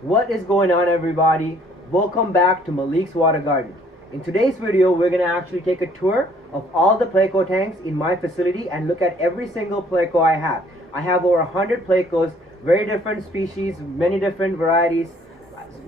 What is going on, everybody? Welcome back to Malik's Water Garden. In today's video, we're going to actually take a tour of all the Pleco tanks in my facility and look at every single Pleco I have. I have over 100 Plecos, very different species, many different varieties.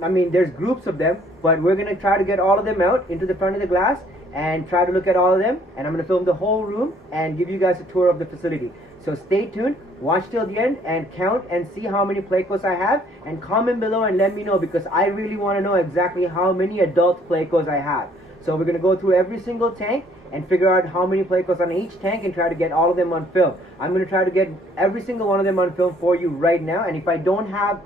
I mean, there's groups of them, but we're going to try to get all of them out into the front of the glass and try to look at all of them. And I'm going to film the whole room and give you guys a tour of the facility. So stay tuned, watch till the end and count and see how many Plecos I have, and comment below and let me know, because I really want to know exactly how many adult Plecos I have. So we're going to go through every single tank and figure out how many Plecos on each tank and try to get all of them on film. I'm going to try to get every single one of them on film for you right now, and if I don't have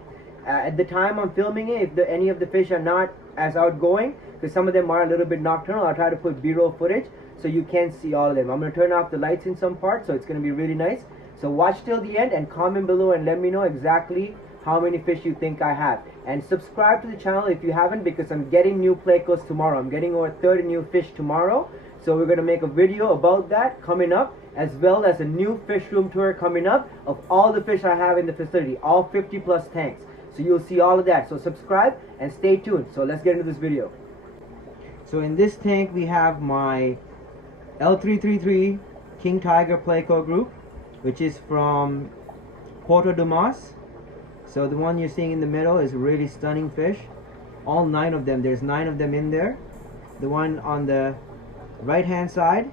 at the time I'm filming it, if any of the fish are not as outgoing, because some of them are a little bit nocturnal, I'll try to put B-roll footage so you can see all of them. I'm going to turn off the lights in some parts, so it's going to be really nice. So watch till the end and comment below and let me know exactly how many fish you think I have. And subscribe to the channel if you haven't, because I'm getting new Plecos tomorrow. I'm getting over 30 new fish tomorrow. So we're going to make a video about that coming up, as well as a new fish room tour coming up of all the fish I have in the facility, all 50 plus tanks. So you'll see all of that. So subscribe and stay tuned. So let's get into this video. So in this tank we have my L333 King Tiger Pleco group, which is from Puerto Dumas. So the one you're seeing in the middle is a really stunning fish. All 9 of them, there's 9 of them in there. The one on the right hand side,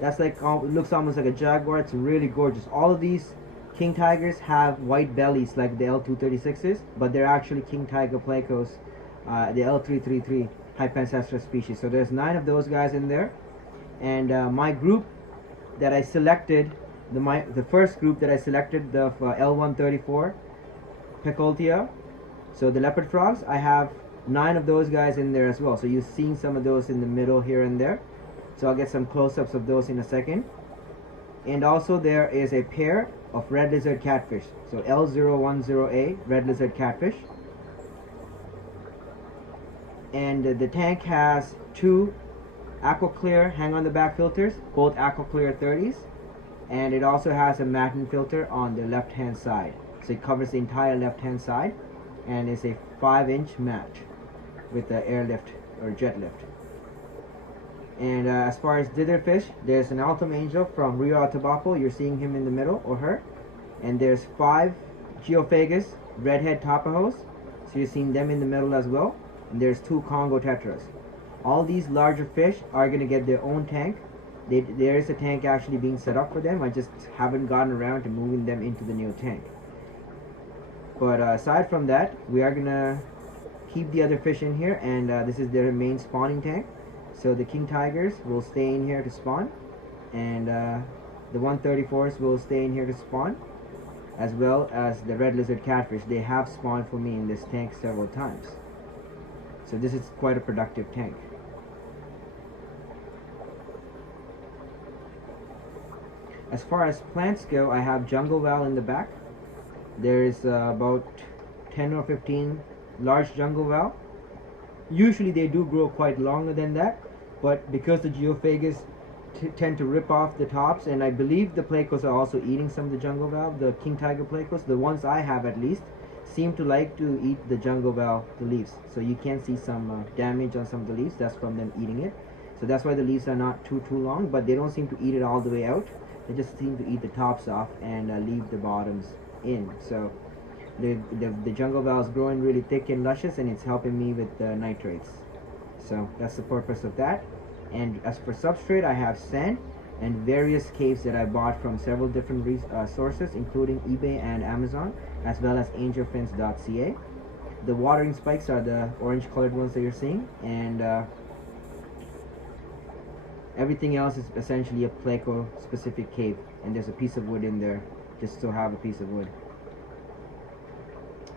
that's like, it looks almost like a jaguar. It's really gorgeous. All of these King Tigers have white bellies like the L236s, but they're actually King Tiger Plecos, the L333 Hypancestra species. So there's 9 of those guys in there. And my group that I selected, the first group that I selected, the L134 Pecoltia, so the leopard frogs, I have 9 of those guys in there as well. So you're seeing some of those in the middle here and there. So I'll get some close-ups of those in a second. And also there is a pair of red lizard catfish, so L010A red lizard catfish. And the tank has 2 aqua clear hang on the back filters, both aqua clear 30s, and it also has a matin filter on the left hand side, so it covers the entire left hand side, and is a 5-inch match with the airlift or jet lift. And as far as dither fish, there's an Altum Angel from Rio Atabapo. You're seeing him in the middle, or her. And there's 5 Geophagus redhead tapajos, so you're seeing them in the middle as well. And there's 2 Congo tetras. All these larger fish are going to get their own tank. There is a tank actually being set up for them. I just haven't gotten around to moving them into the new tank. But aside from that, we are going to keep the other fish in here, and this is their main spawning tank. So the King Tigers will stay in here to spawn, and the 134s will stay in here to spawn, as well as the red lizard catfish. They have spawned for me in this tank several times. So this is quite a productive tank. As far as plants go, I have jungle val in the back. There's about 10 or 15 large jungle val. Usually they do grow quite longer than that, but because the Geophagus tend to rip off the tops, and I believe the Plecos are also eating some of the jungle val, the King Tiger Plecos, the ones I have at least, seem to like to eat the jungle val, the leaves. So you can see some damage on some of the leaves. That's from them eating it. So that's why the leaves are not too long, but they don't seem to eat it all the way out. They just seem to eat the tops off and leave the bottoms in. So the jungle val is growing really thick and luscious, and it's helping me with the nitrates. So that's the purpose of that. And as for substrate, I have sand and various caves that I bought from several different sources, including eBay and Amazon, as well as angelfins.ca. The watering spikes are the orange colored ones that you're seeing, and everything else is essentially a Pleco specific cave, and there's a piece of wood in there just to have a piece of wood.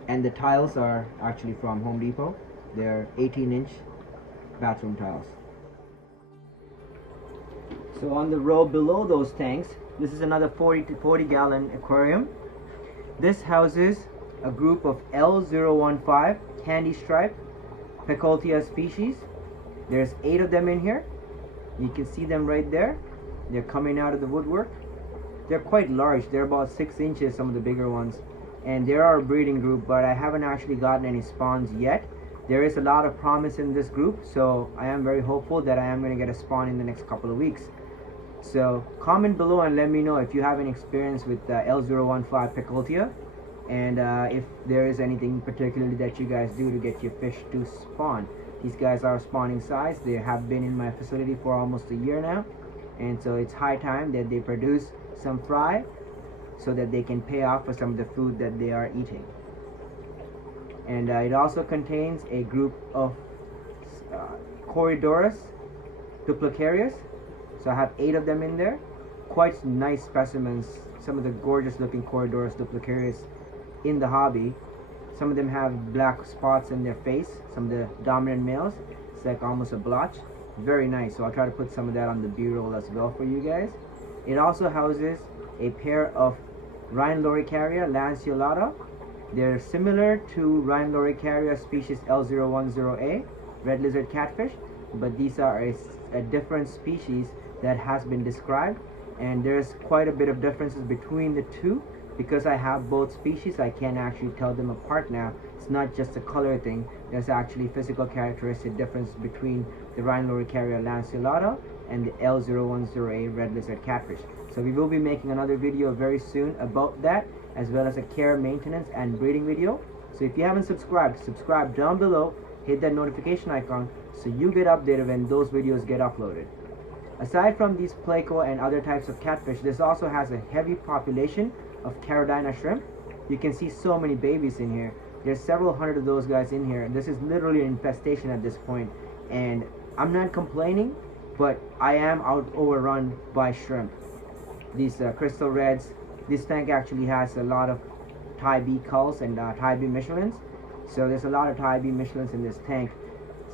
And the tiles are actually from Home Depot. They're 18-inch bathroom tiles. So on the row below those tanks, this is another 40 to 40 gallon aquarium. This houses a group of L015 candy stripe Pecoltia species. There's 8 of them in here. You can see them right there. They're coming out of the woodwork. They're quite large. They're about 6 inches, some of the bigger ones. and they are a breeding group, but I haven't actually gotten any spawns yet. There is a lot of promise in this group, so I am very hopeful that I am going to get a spawn in the next couple of weeks. So comment below and let me know if you have any experience with L015 Picoltia, and if there is anything particularly that you guys do to get your fish to spawn. These guys are spawning size. They have been in my facility for almost a year now, and so it's high time that they produce some fry so that they can pay off for some of the food that they are eating. And it also contains a group of Corydoras duplicarius. So I have 8 of them in there. Quite nice specimens. Some of the gorgeous looking Corydoras duplicarius in the hobby. Some of them have black spots in their face. Some of the dominant males, it's like almost a blotch. Very nice. So I'll try to put some of that on the B-roll as well for you guys. It also houses a pair of Rhineloricaria lanceolata. They're similar to Rhineloricaria species L010A, red lizard catfish, but these are a different species that has been described, and there's quite a bit of differences between the two. Because I have both species, I can actually tell them apart now. It's not just a color thing. There's actually physical characteristic difference between the Rhineloricaria lanceolata and the L010A red lizard catfish. So we will be making another video very soon about that, as well as a care, maintenance, and breeding video. So if you haven't subscribed, subscribe down below, hit that notification icon so you get updated when those videos get uploaded. Aside from these Pleco and other types of catfish, this also has a heavy population of Caridina shrimp. You can see so many babies in here. There's several hundred of those guys in here. This is literally an infestation at this point, and I'm not complaining, but I am overrun by shrimp. These crystal reds. This tank actually has a lot of Thai B culls and Thai B Michelins. So there's a lot of Thai B Michelins in this tank.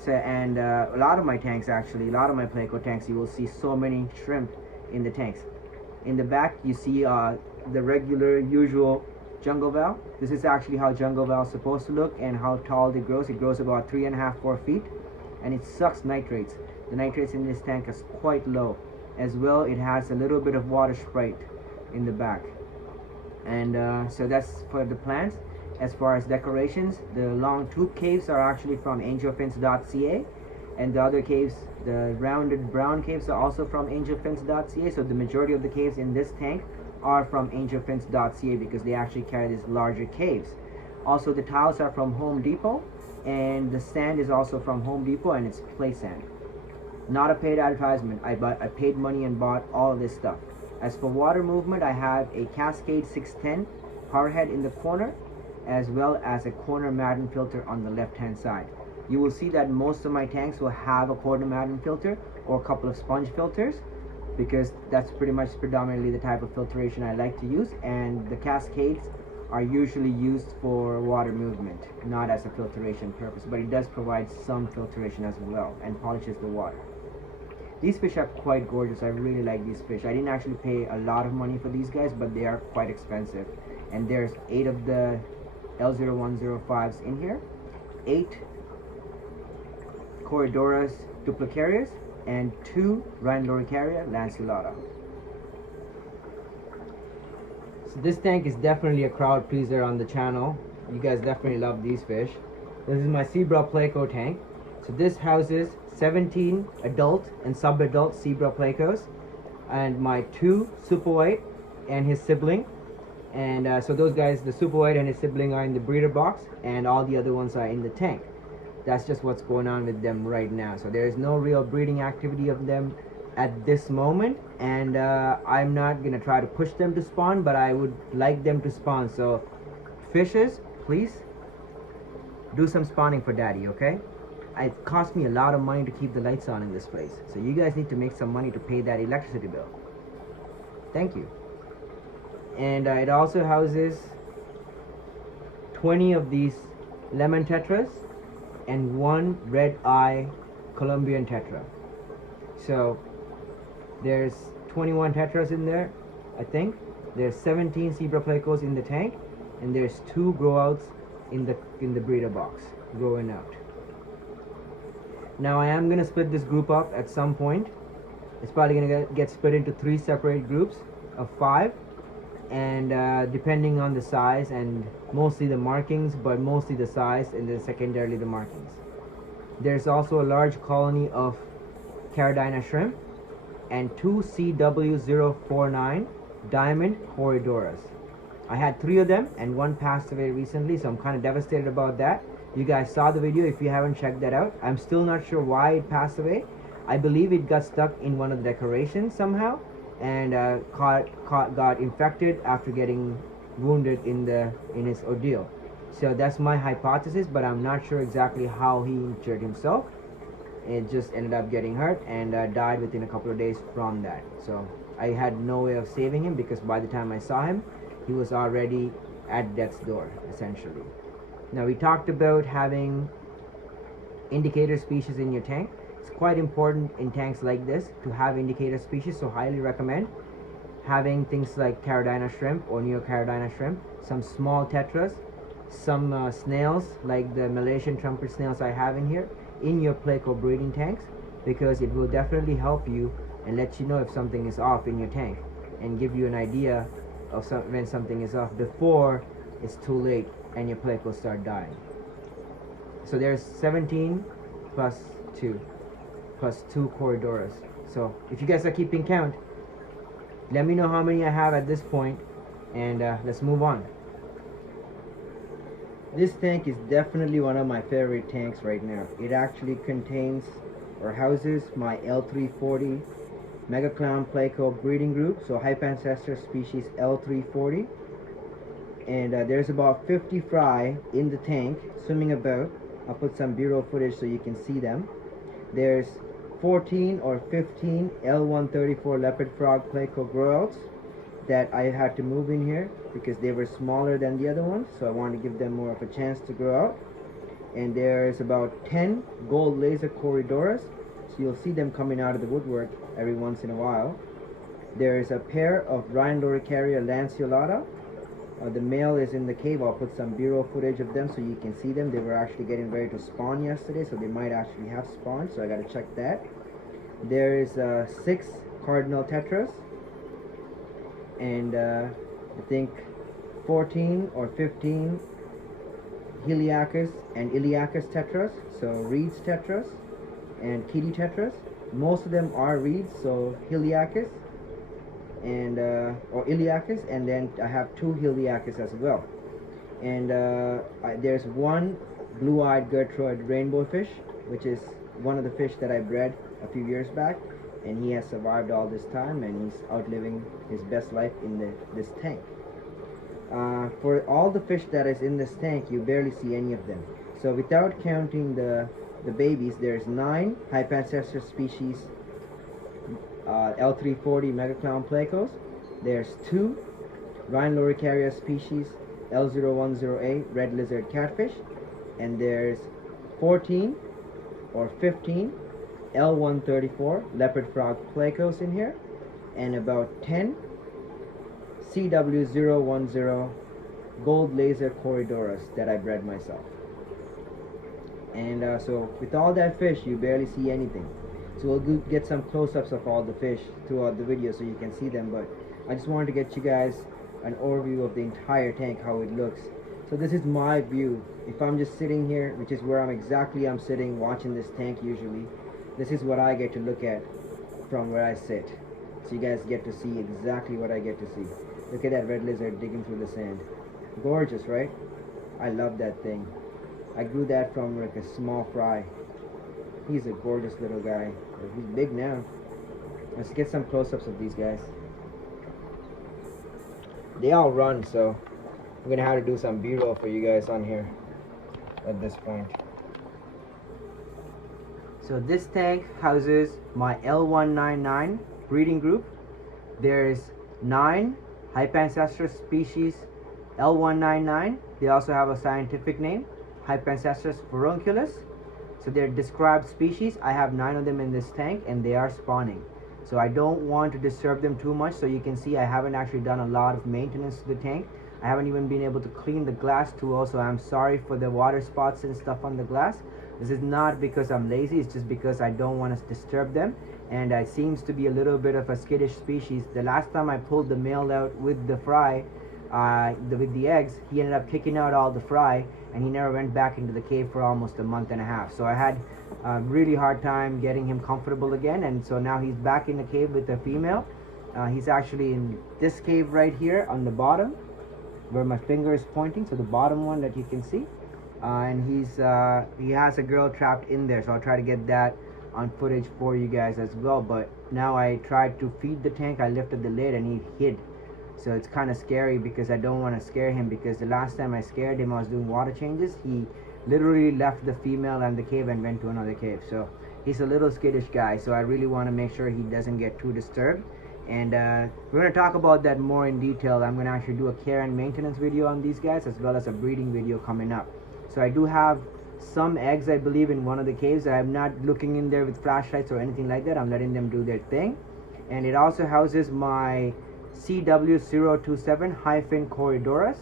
So, and a lot of my tanks actually, a lot of my Pleco tanks, you will see so many shrimp in the tanks. In the back you see the regular usual jungle val. This is actually how jungle val is supposed to look and how tall it grows. It grows about 3.5–4 feet, and it sucks nitrates. The nitrates in this tank is quite low. As well, it has a little bit of water sprite in the back. And so that's for the plants. As far as decorations, the long tube caves are actually from angelfins.ca, and the other caves, the rounded brown caves, are also from angelfins.ca. So the majority of the caves in this tank are from angelfins.ca because they actually carry these larger caves. Also, the tiles are from Home Depot, and the sand is also from Home Depot, and it's play sand. Not a paid advertisement. I paid money and bought all of this stuff. As for water movement, I have a Cascade 610 power head in the corner, as well as a corner Madden filter on the left hand side. You will see that most of my tanks will have a corner Madden filter or a couple of sponge filters, because that's pretty much predominantly the type of filtration I like to use, and the Cascades are usually used for water movement, not as a filtration purpose, but it does provide some filtration as well and polishes the water. These fish are quite gorgeous. I really like these fish. I didn't actually pay a lot of money for these guys, but they are quite expensive. And there's 8 of the L0105s in here, 8 Corydoras duplicarius, and 2 Rhineloricaria lanceolata. So this tank is definitely a crowd pleaser on the channel. You guys definitely love these fish. This is my Zebra Pleco tank. So this houses 17 adult and sub-adult Zebra Plecos, and my 2 super white and his sibling. And so those guys, the super white and his sibling, are in the breeder box, and all the other ones are in the tank. That's just what's going on with them right now. So there is no real breeding activity of them at this moment, and I'm not gonna try to push them to spawn, but I would like them to spawn. So fishes, please do some spawning for daddy, okay? It cost me a lot of money to keep the lights on in this place, so you guys need to make some money to pay that electricity bill. Thank you. And it also houses 20 of these lemon tetras and 1 red eye Colombian tetra. So there's 21 tetras in there, I think. There's 17 Zebra Plecos in the tank, and there's 2 grow outs in the breeder box growing out. Now I am gonna split this group up at some point. It's probably gonna get split into 3 separate groups of 5, and depending on the size and mostly the markings, but mostly the size and then secondarily the markings. There's also a large colony of Caridina shrimp and 2 CW049 diamond Corydoras. I had 3 of them and 1 passed away recently, so I'm kind of devastated about that. You guys saw the video if you haven't checked that out. I'm still not sure why it passed away. I believe it got stuck in one of the decorations somehow and got infected after getting wounded in his ordeal. So that's my hypothesis, but I'm not sure exactly how he injured himself. It just ended up getting hurt and died within a couple of days from that. So I had no way of saving him because by the time I saw him, he was already at death's door, essentially. Now we talked about having indicator species in your tank. It's quite important in tanks like this to have indicator species, so highly recommend having things like Caridina shrimp or Neocaridina shrimp, some small tetras, some snails like the Malaysian trumpet snails I have in here in your Pleco breeding tanks, because it will definitely help you and let you know if something is off in your tank and give you an idea of when something is off before it's too late and your Plecos start dying. So there's 17 plus 2 Corydoras. So if you guys are keeping count, let me know how many I have at this point, and let's move on. This tank is definitely one of my favorite tanks right now. It actually contains or houses my L340 Mega Clown Pleco breeding group, so hype ancestor species L340, and there's about 50 fry in the tank swimming about. I'll put some B-roll footage so you can see them. There's 14 or 15 L134 leopard frog Pleco growouts that I had to move in here because they were smaller than the other ones, so I wanted to give them more of a chance to grow out. And there's about 10 gold laser Corydoras, so you'll see them coming out of the woodwork every once in a while. There's a pair of Rhine loricaria lanceolata. The male is in the cave. I'll put some B-roll footage of them so you can see them. They were actually getting ready to spawn yesterday, so they might actually have spawned, so I gotta check that. There's 6 cardinal tetras, and I think 14 or 15 Heliacus and Iliacus tetras, so Reed's tetras and Kitty tetras. Most of them are Reeds, so Heliacus and or Iliacus, and then I have 2 Heliacus as well. And there's 1 blue-eyed Gertrude rainbow fish, which is one of the fish that I bred a few years back, and he has survived all this time and he's outliving his best life in this tank. For all the fish that is in this tank, you barely see any of them. So without counting the babies, there's 9 hype ancestor species L340 Mega Clown Plecos. There's 2 Rhine loricaria species L010A red lizard catfish, and there's 14 or 15 L134 leopard frog Plecos in here, and about 10 CW010 gold laser Corydoras that I bred myself. And so with all that fish, you barely see anything. So we'll get some close-ups of all the fish throughout the video so you can see them, but I just wanted to get you guys an overview of the entire tank, how it looks. So this is my view. If I'm just sitting here, which is where I'm sitting watching this tank usually, this is what I get to look at from where I sit. So you guys get to see exactly what I get to see. Look at that red lizard digging through the sand. Gorgeous, right? I love that thing. I grew that from like a small fry. He's a gorgeous little guy. He's big now. Let's get some close-ups of these guys. They all run, so I'm gonna have to do some B-roll for you guys on here at this point. So this tank houses my L199 breeding group. There's 9 hype ancestor species L199. They also have a scientific name, hype ancestors furunculus. So they're described species. I have 9 of them in this tank and they are spawning. So I don't want to disturb them too much. So you can see I haven't actually done a lot of maintenance to the tank. I haven't even been able to clean the glass too well, so I'm sorry for the water spots and stuff on the glass. This is not because I'm lazy, it's just because I don't want to disturb them. And it seems to be a little bit of a skittish species. The last time I pulled the male out with the fry, with the eggs, he ended up kicking out all the fry, and he never went back into the cave for almost a month and a half. So I had a really hard time getting him comfortable again, and so now he's back in the cave with the female. He's actually in this cave right here on the bottom, where my finger is pointing, so the bottom one that you can see. And he has a girl trapped in there, so I'll try to get that on footage for you guys as well. But now I tried to feed the tank, I lifted the lid and he hid. So it's kind of scary because I don't want to scare him, because the last time I scared him, I was doing water changes. He literally left the female and the cave and went to another cave. So he's a little skittish guy, so I really want to make sure he doesn't get too disturbed. And we're going to talk about that more in detail. I'm going to actually do a care and maintenance video on these guys, as well as a breeding video coming up. So I do have some eggs, I believe, in one of the caves. I'm not looking in there with flashlights or anything like that. I'm letting them do their thing. And it also houses my CW027 Corridorus.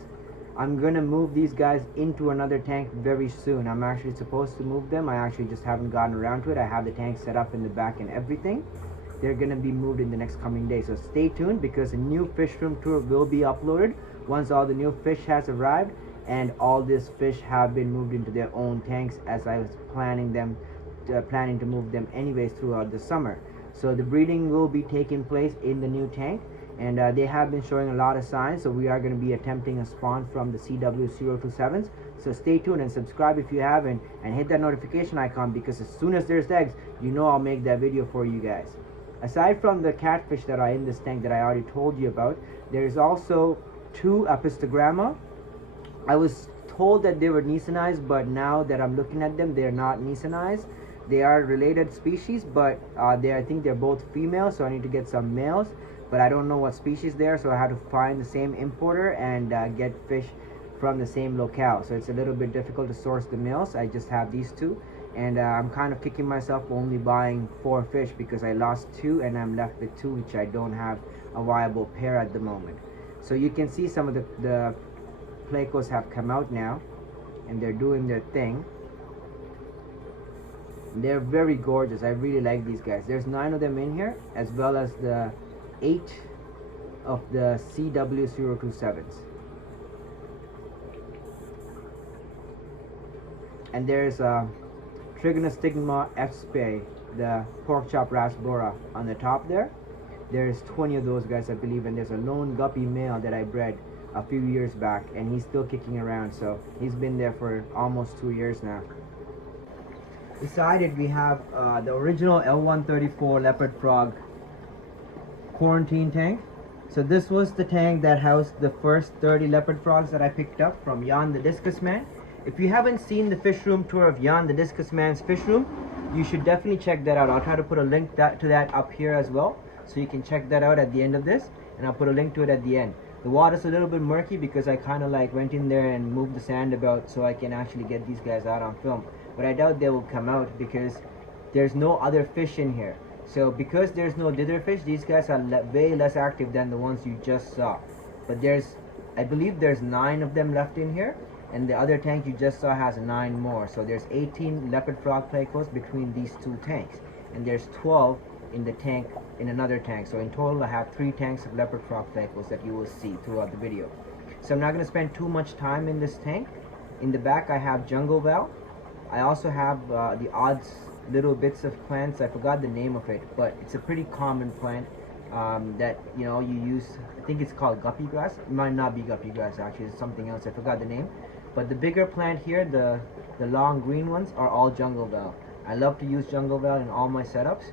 I'm gonna move these guys into another tank very soon. I'm actually supposed to move them. I actually just haven't gotten around to it. I have the tank set up in the back and everything. They're gonna be moved in the next coming days, so stay tuned, because a new fish room tour will be uploaded once all the new fish has arrived and all these fish have been moved into their own tanks, as I was planning to move them anyways throughout the summer. So the breeding will be taking place in the new tank, and they have been showing a lot of signs, so we are going to be attempting a spawn from the CW027s. So stay tuned and subscribe if you haven't, and hit that notification icon, because as soon as there's eggs, you know I'll make that video for you guys. Aside from the catfish that are in this tank that I already told you about, there's also 2 apistogramma. I was told that they were Nisonized, but now that I'm looking at them, they're not Nisonized. They are related species, but I think they're both females, so I need to get some males, but I don't know what species they are, so I had to find the same importer and get fish from the same locale. So it's a little bit difficult to source the males. I just have these 2, and I'm kind of kicking myself only buying 4 fish, because I lost 2 and I'm left with 2, which I don't have a viable pair at the moment. So you can see some of the Plecos have come out now, and they're doing their thing. They're very gorgeous. I really like these guys. There's 9 of them in here, as well as the 8 of the CW027s. And there's Trigonostigma fspe, the pork chop rasbora, on the top there. There's 20 of those guys, I believe, and there's a lone guppy male that I bred a few years back, and he's still kicking around, so he's been there for almost 2 years now. Beside it, we have the original L134 leopard frog quarantine tank. So this was the tank that housed the first 30 leopard frogs that I picked up from Jan the Discus Man. If you haven't seen the fish room tour of Jan the Discus Man's fish room, you should definitely check that out. I'll try to put a link to that up here as well, so you can check that out at the end of this, and I'll put a link to it at the end. The water's a little bit murky because I kind of like went in there and moved the sand about so I can actually get these guys out on film. But I doubt they will come out because there's no other fish in here. So because there's no ditherfish, these guys are way less active than the ones you just saw. But I believe there's 9 of them left in here, and the other tank you just saw has 9 more. So there's 18 leopard frog Plecos between these 2 tanks, and there's 12 in the tank, in another tank. So in total I have 3 tanks of leopard frog Plecos that you will see throughout the video. So I'm not going to spend too much time in this tank. In the back I have jungle val. I also have the odds little bits of plants. I forgot the name of it, but it's a pretty common plant that you use. I think it's called guppy grass. It might not be guppy grass, actually. It's something else. I forgot the name. But the bigger plant here, the long green ones, are all jungle val. I love to use jungle val in all my setups.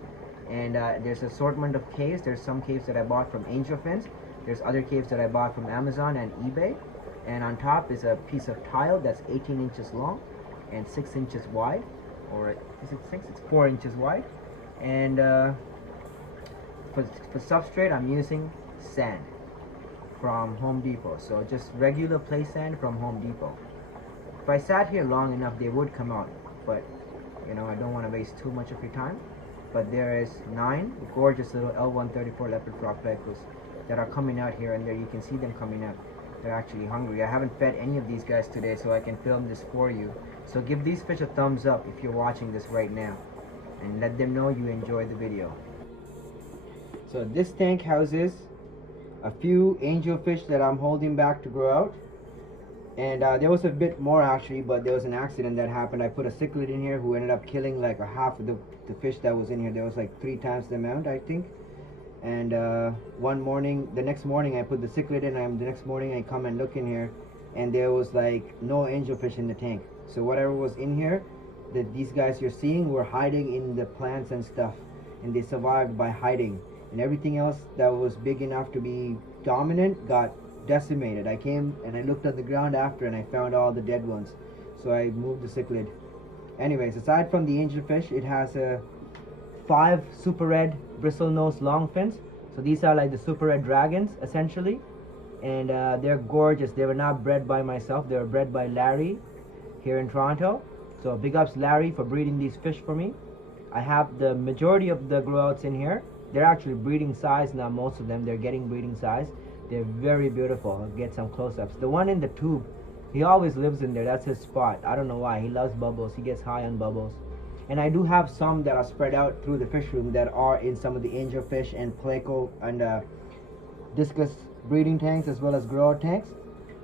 And there's assortment of caves. There's some caves that I bought from Angelfish. There's other caves that I bought from Amazon and eBay. And on top is a piece of tile that's 18 inches long and 6 inches wide. Or is it 6? It's 4 inches wide. And for substrate, I'm using sand from Home Depot. So just regular play sand from Home Depot. If I sat here long enough, they would come out. But I don't want to waste too much of your time. But there is 9 gorgeous little L134 leopard frog Plecos that are coming out here and there. You can see them coming out. They're actually hungry. I haven't fed any of these guys today, so I can film this for you. So give these fish a thumbs up if you're watching this right now, and let them know you enjoyed the video. So this tank houses a few angelfish that I'm holding back to grow out. And there was a bit more actually, but there was an accident that happened. I put a cichlid in here who ended up killing like a half of the fish that was in here. There was like 3 times the amount, I think. And the next morning I put the cichlid in, and the next morning I come and look in here, and there was like no angelfish in the tank. So whatever was in here, that these guys you're seeing were hiding in the plants and stuff, and they survived by hiding. And everything else that was big enough to be dominant got decimated. I came and I looked at the ground after, and I found all the dead ones, so I moved the cichlid. Anyways, aside from the angelfish, it has 5 super red bristlenose longfins. So these are like the super red dragons essentially, and they're gorgeous. They were not bred by myself, they were bred by Larry here in Toronto. So big ups Larry for breeding these fish for me. I have the majority of the growouts in here. They're actually breeding size now. Most of them, they're getting breeding size. They're very beautiful. I'll get some close-ups. The one in the tube, he always lives in there. That's his spot. I don't know why. He loves bubbles. He gets high on bubbles. And I do have some that are spread out through the fish room that are in some of the angelfish and Pleco and discus breeding tanks, as well as grower tanks.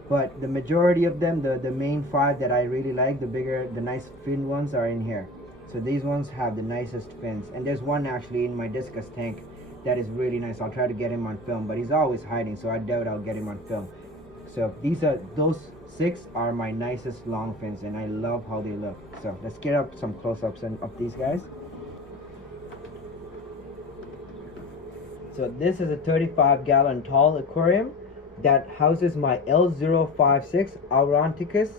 But the majority of them, the main 5 that I really like, the bigger, the nice fin ones, are in here. So these ones have the nicest fins. And there's one actually in my discus tank that is really nice. I'll try to get him on film, but he's always hiding, so I doubt I'll get him on film. So those 6 are my nicest long fins, and I love how they look. So let's get up some close-ups of these guys. So this is a 35-gallon tall aquarium that houses my L056 Auranticus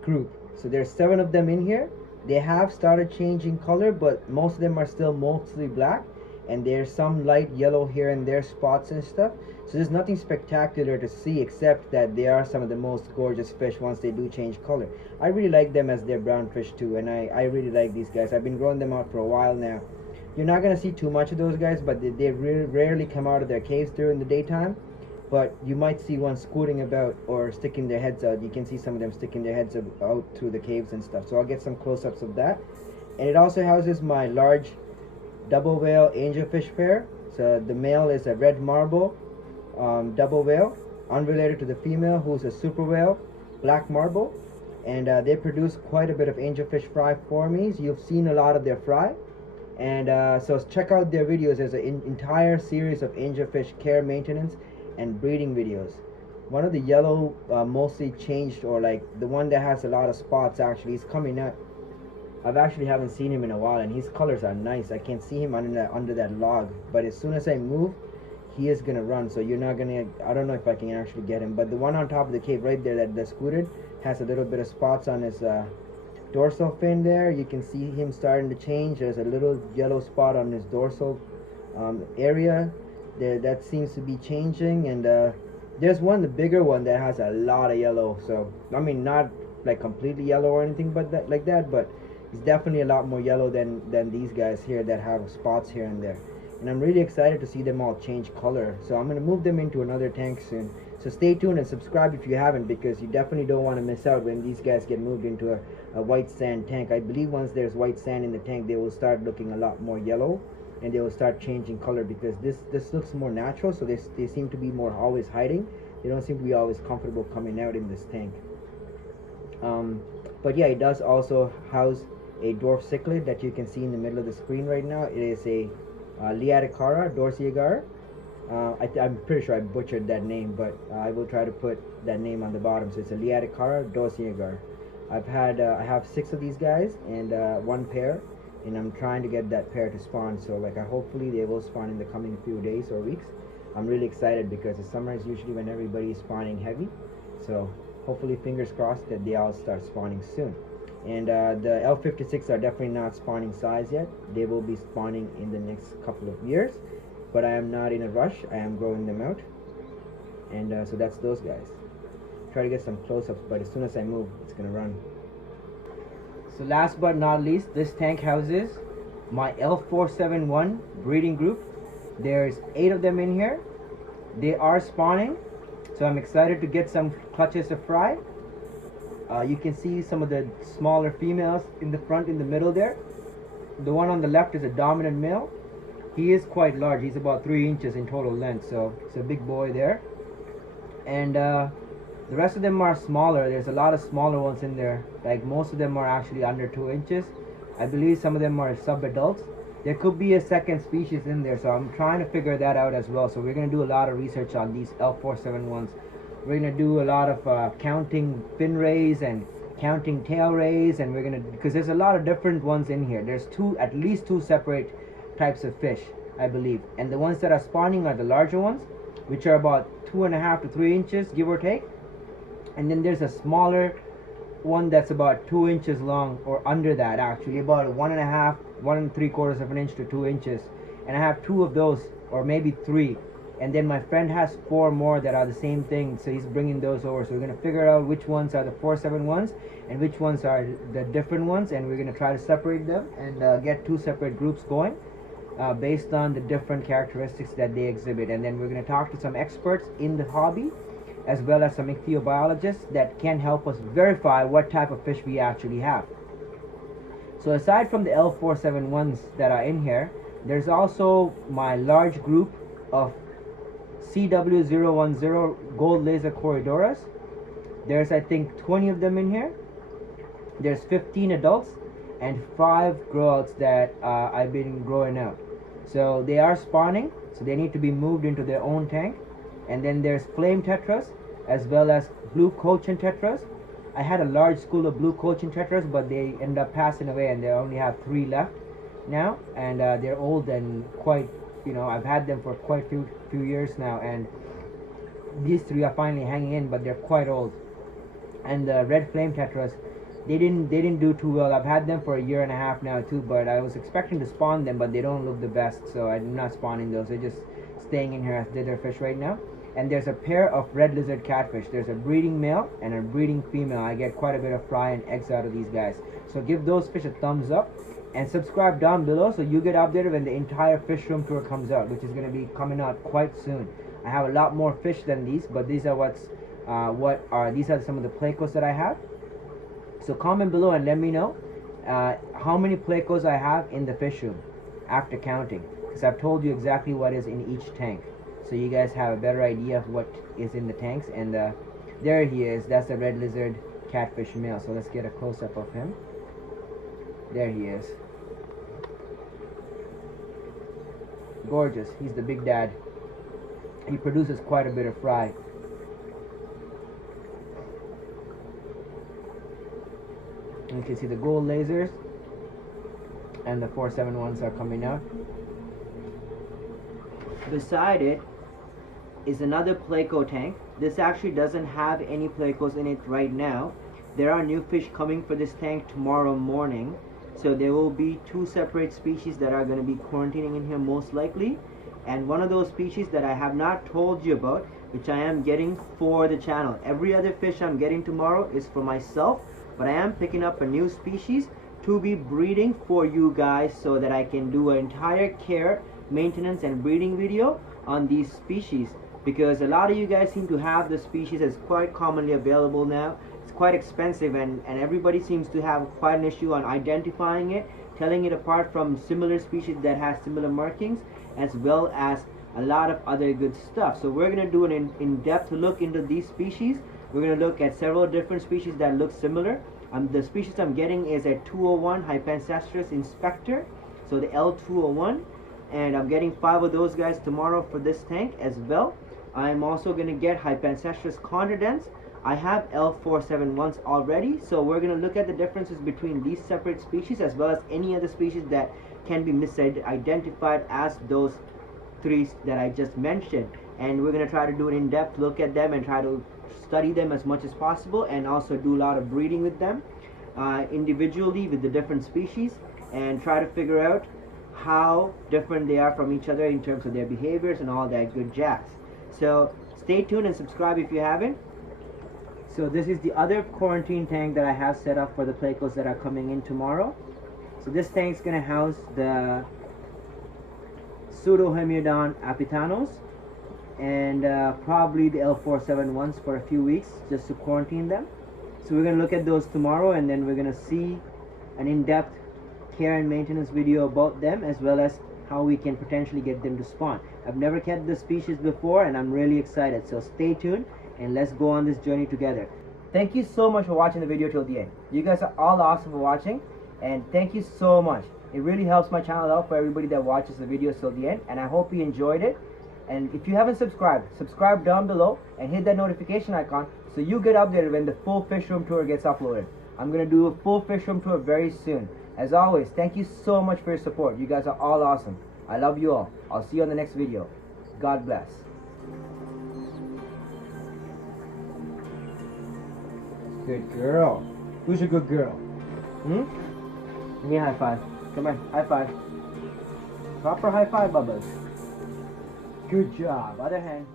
group. So there's 7 of them in here. They have started changing color, but most of them are still mostly black, and there's some light yellow here and there spots and stuff. So there's nothing spectacular to see, except that they are some of the most gorgeous fish once they do change color. I really like them as their brown fish too, and I really like these guys. I've been growing them out for a while now. You're not going to see too much of those guys, but they really rarely come out of their caves during the daytime. But you might see one scooting about or sticking their heads out. You can see some of them sticking their heads out through the caves and stuff. So I'll get some close-ups of that. And it also houses my large double whale angelfish pair. So the male is a red marble double whale, unrelated to the female, who's a super whale black marble. And they produce quite a bit of angelfish fry for me. So you've seen a lot of their fry. And so check out their videos. There's an entire series of angelfish care, maintenance, and breeding videos. One of the yellow mostly changed, or like the one that has a lot of spots, actually is coming up. I've actually haven't seen him in a while, and his colors are nice. I can't see him under that log, but as soon as I move, he is gonna run. So you're not gonna, I don't know if I can actually get him, but the one on top of the cave right there that scooted has a little bit of spots on his dorsal fin there. You can see him starting to change. There's a little yellow spot on his dorsal area there that seems to be changing. And there's one, the bigger one, that has a lot of yellow. So I mean, not like completely yellow or anything, but like that, but it's definitely a lot more yellow than these guys here that have spots here and there. And I'm really excited to see them all change color. So I'm going to move them into another tank soon. So stay tuned and subscribe if you haven't, because you definitely don't want to miss out when these guys get moved into a white sand tank. I believe once there's white sand in the tank, they will start looking a lot more yellow, and they will start changing color, because this looks more natural. So they seem to be more always hiding. They don't seem to be always comfortable coming out in this tank. But yeah, it does also house a dwarf cichlid that you can see in the middle of the screen right now. It is a Leopard dorsiagar. I'm pretty sure I butchered that name, but I will try to put that name on the bottom. So it's a Leopard dorsiagar. I have 6 of these guys and 1 pair, and I'm trying to get that pair to spawn. So like hopefully they will spawn in the coming few days or weeks. I'm really excited because the summer is usually when everybody is spawning heavy. So hopefully, fingers crossed, that they all start spawning soon. And the L56 are definitely not spawning size yet. They will be spawning in the next couple of years, but I am not in a rush. I am growing them out. And so that's those guys. Try to get some close-ups, but as soon as I move, it's gonna run. So last but not least, this tank houses my L471 breeding group. There's 8 of them in here. They are spawning, So I'm excited to get some clutches to fry. You can see some of the smaller females in the front, in the middle there. The one on the left is a dominant male. He is quite large. He's about 3 inches in total length, so it's a big boy there. And the rest of them are smaller. There's a lot of smaller ones in there. Like most of them are actually under 2 inches. I believe some of them are sub-adults. There could be a second species in there, so I'm trying to figure that out as well. So we're going to do a lot of research on these L471s. We're going to do a lot of counting fin rays and counting tail rays, and we're going to, because there's a lot of different ones in here. There's at least two separate types of fish, I believe. And the ones that are spawning are the larger ones, which are about 2.5 to 3 inches, give or take. And then there's a smaller one that's about 2 inches long, or under that actually, about 1.5, 1.75 of an inch to 2 inches. And I have 2 of those, or maybe 3. And then my friend has 4 more that are the same thing, so he's bringing those over. So we're going to figure out which ones are the 471s and which ones are the different ones, and we're going to try to separate them and get 2 separate groups going based on the different characteristics that they exhibit. And then we're going to talk to some experts in the hobby, as well as some ichthyobiologists that can help us verify what type of fish we actually have. So aside from the L471s that are in here, there's also my large group of CW010 gold laser corridoras. There's I think 20 of them in here. There's 15 adults and 5 grow-outs that I've been growing out. So they are spawning, so they need to be moved into their own tank. And then there's flame tetras as well as blue cochin tetras. I had a large school of blue cochin tetras, but they end up passing away, and they only have 3 left now, and they're old and quite, you know, I've had them for quite few years now, and these 3 are finally hanging in, but they're quite old. And the red flame tetras, they didn't do too well. I've had them for 1.5 years now too, but I was expecting to spawn them, but they don't look the best, so I'm not spawning those. They're just staying in here as dither fish right now. And there's a pair of red lizard catfish. There's a breeding male and a breeding female. I get quite a bit of fry and eggs out of these guys. So give those fish a thumbs up and subscribe down below so you get updated when the entire fish room tour comes out, which is going to be coming out quite soon. I have a lot more fish than these, but these are these are some of the Plecos that I have. So comment below and let me know how many Plecos I have in the fish room after counting, because I've told you exactly what is in each tank, so you guys have a better idea of what is in the tanks. And there he is. That's the red lizard catfish male. So let's get a close-up of him. There he is. Gorgeous. He's the big dad. He produces quite a bit of fry. And you can see the gold lasers and the 471s are coming out. Beside it is another Pleco tank. This actually doesn't have any Plecos in it right now. There are new fish coming for this tank tomorrow morning, so there will be 2 separate species that are going to be quarantining in here most likely. And one of those species that I have not told you about, which I am getting for the channel. Every other fish I'm getting tomorrow is for myself, but I am picking up a new species to be breeding for you guys, so that I can do an entire care, maintenance and breeding video on these species, because a lot of you guys seem to have the species that's quite commonly available now. It's quite expensive, and everybody seems to have quite an issue on identifying it, telling it apart from similar species that has similar markings, as well as a lot of other good stuff. So we're going to do an in-depth look into these species. We're going to look at several different species that look similar. The species I'm getting is a 201 Hypancestris inspector, so the L201, and I'm getting 5 of those guys tomorrow for this tank as well. I'm also going to get Hypancestris condidens. I have L471s already, so we're going to look at the differences between these separate species, as well as any other species that can be misidentified as those 3 that I just mentioned. And we're going to try to do an in-depth look at them and try to study them as much as possible, and also do a lot of breeding with them individually with the different species, and try to figure out how different they are from each other in terms of their behaviors and all that good jazz. So stay tuned and subscribe if you haven't. So this is the other quarantine tank that I have set up for the Plecos that are coming in tomorrow. So this tank is going to house the Pseudohemiodon apitanos, and probably the L471s for a few weeks just to quarantine them. So we're going to look at those tomorrow, and then we're going to see an in-depth care and maintenance video about them, as well as how we can potentially get them to spawn. I've never kept this species before, and I'm really excited, so stay tuned and let's go on this journey together. Thank you so much for watching the video till the end. You guys are all awesome for watching, and thank you so much. It really helps my channel out for everybody that watches the videos till the end, and I hope you enjoyed it. And if you haven't subscribed, subscribe down below and hit that notification icon so you get updated when the full fish room tour gets uploaded. I'm going to do a full fish room tour very soon. As always, thank you so much for your support. You guys are all awesome. I love you all. I'll see you on the next video. God bless. Good girl. Who's a good girl? Give me a high five. Come on, high five. Proper high five, Bubbles. Good job. Other hand.